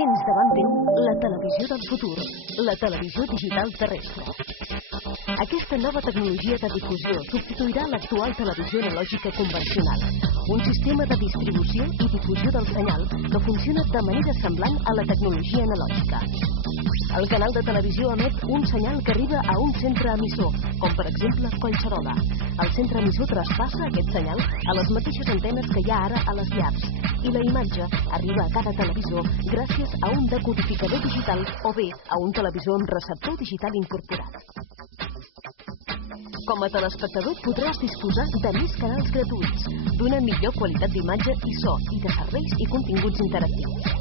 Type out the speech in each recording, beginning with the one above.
Tens davant teu la televisió del futur, la televisió digital terrestre. Aquesta nova tecnologia de difusió substituirà l'actual televisió analògica convencional, un sistema de distribució i difusió del senyal que funciona de manera semblant a la tecnologia analògica. El canal de televisió emet un senyal que arriba a un centre emissor, com per exemple Collserola. El centre emissor traspassa aquest senyal a les mateixes antenes que hi ha ara a les llars, i la imatge arriba a cada televisor gràcies a un decodificador digital o bé a un televisor amb receptor digital incorporat. Com a telespectador podràs disposar de més canals gratuïts, d'una millor qualitat d'imatge i so i de serveis i continguts interactius.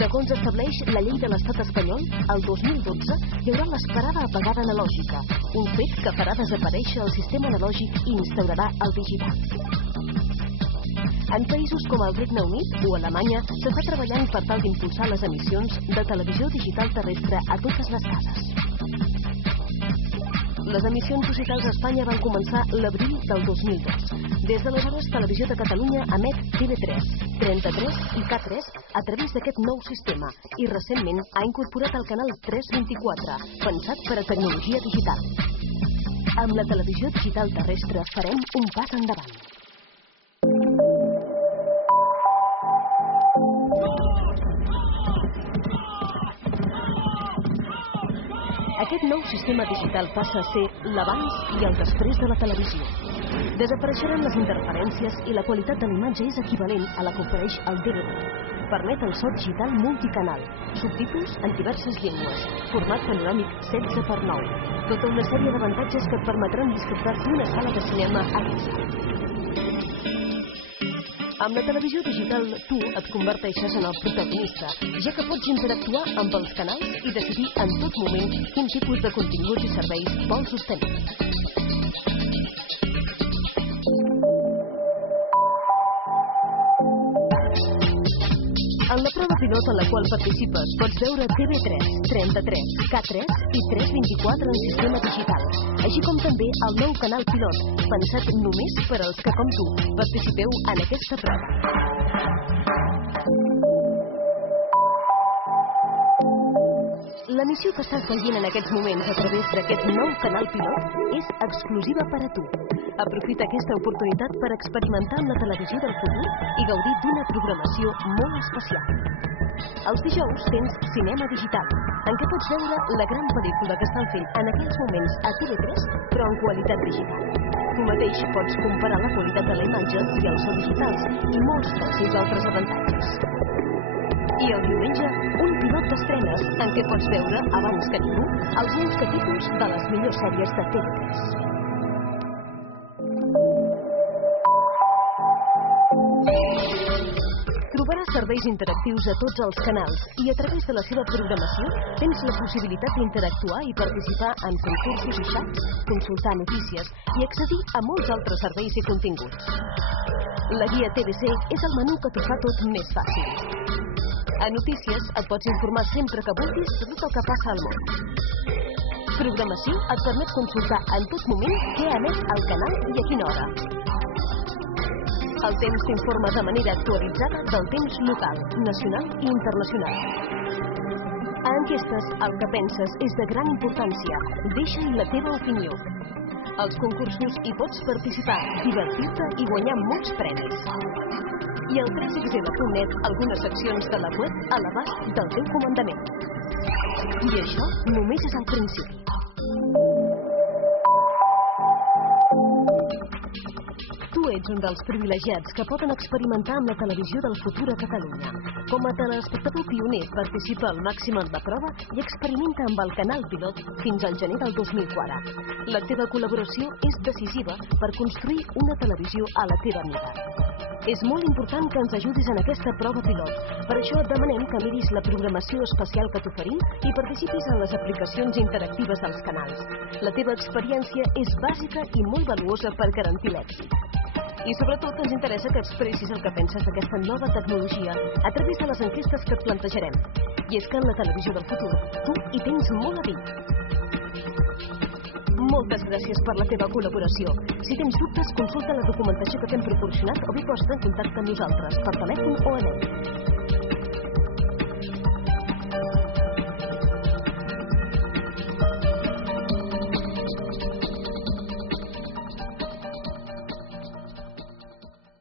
Segons estableix la llei de l'Estat espanyol, el 2012 hi haurà l'esperada apagada analògica, un fet que farà desaparèixer el sistema analògic i instaurarà el digital. En països com el Regne Unit o Alemanya s'està treballant per tal d'impulsar les emissions de televisió digital terrestre a totes les cases. Les emissions digitals a Espanya van començar l'abril del 2002. Des d'aleshores, Televisió de Catalunya emet TV3, 33 i K3 a través d'aquest nou sistema i recentment ha incorporat el canal 324, pensat per a tecnologia digital. Amb la televisió digital terrestre farem un pas endavant. Aquest nou sistema digital passa a ser l'abans i el després de la televisió. Desapareixeran les interferències i la qualitat de l'imatge és equivalent a la que ofereix el DVD. Permet el so digital multicanal, subtítols en diverses llengües, format panoràmic 16:9, tota una sèrie d'avantatges que et permetran disfrutar d'una sala de cinema a casa. Amb la televisió digital, tu et converteixes en el protagonista, ja que pots interactuar amb els canals i decidir en tot moment quin tipus de continguts i serveis vols obtenir. En la prova pilot en la qual participes pots veure TV3, 33, K3 i 324 en sistema digital, així com també el nou canal pilot, pensat només per als que, com tu, participeu en aquesta prova. L'emissió que estàs veient en aquests moments a través d'aquest nou canal pilot és exclusiva per a tu. Aprofita aquesta oportunitat per experimentar amb la televisió del futur i gaudir d'una programació molt especial. Els dijous tens Cinema Digital, en què pots veure la gran pel·lícula que estan fent en aquells moments a TV3, però en qualitat digital. Tu mateix pots comparar la qualitat de la imatge i els so digitals i molts dels seus altres avantatges. I el diumenge, un pilot d'estrenes en què pots veure, abans que ningú, els nous capítols de les millors sèries de TV3. Trobaràs serveis interactius a tots els canals i a través de la seva programació tens la possibilitat d'interactuar i participar en concursos i xats, consultar notícies i accedir a molts altres serveis i continguts. La guia TVC és el menú que t'ho fa tot més fàcil. A Notícies et pots informar sempre que vulguis de tot el que passa al món. Programació et permet consultar en tot moment què emet el canal i a quina hora. El temps t'informa de manera actualitzada del temps local, nacional i internacional. A enquestes, el que penses és de gran importància. Deixa-hi la teva opinió. Als concursos hi pots participar, divertir-te i guanyar molts premis. I al 3xl.net algunes seccions de la web a l'abast del teu comandament. I això només és el principi. Tu ets un dels privilegiats que poden experimentar amb la televisió del futur a Catalunya. Com a telespectador pioner, participa al màxim en la prova i experimenta amb el canal pilot fins al gener del 2004. La teva col·laboració és decisiva per construir una televisió a la teva mida. És molt important que ens ajudis en aquesta prova pilot. Per això et demanem que miris la programació especial que t'oferim i participis en les aplicacions interactives dels canals. La teva experiència és bàsica i molt valuosa per garantir l'èxit. I sobretot ens interessa que expressis el que penses d'aquesta nova tecnologia a través de les enquestes que et plantejarem. I és que en la televisió del futur tu hi tens molt a dir. Moltes gràcies per la teva col·laboració. Si tens dubtes, consulta la documentació que t'hem proporcionat o bé posa't en contacte amb nosaltres per telèfon o a mail.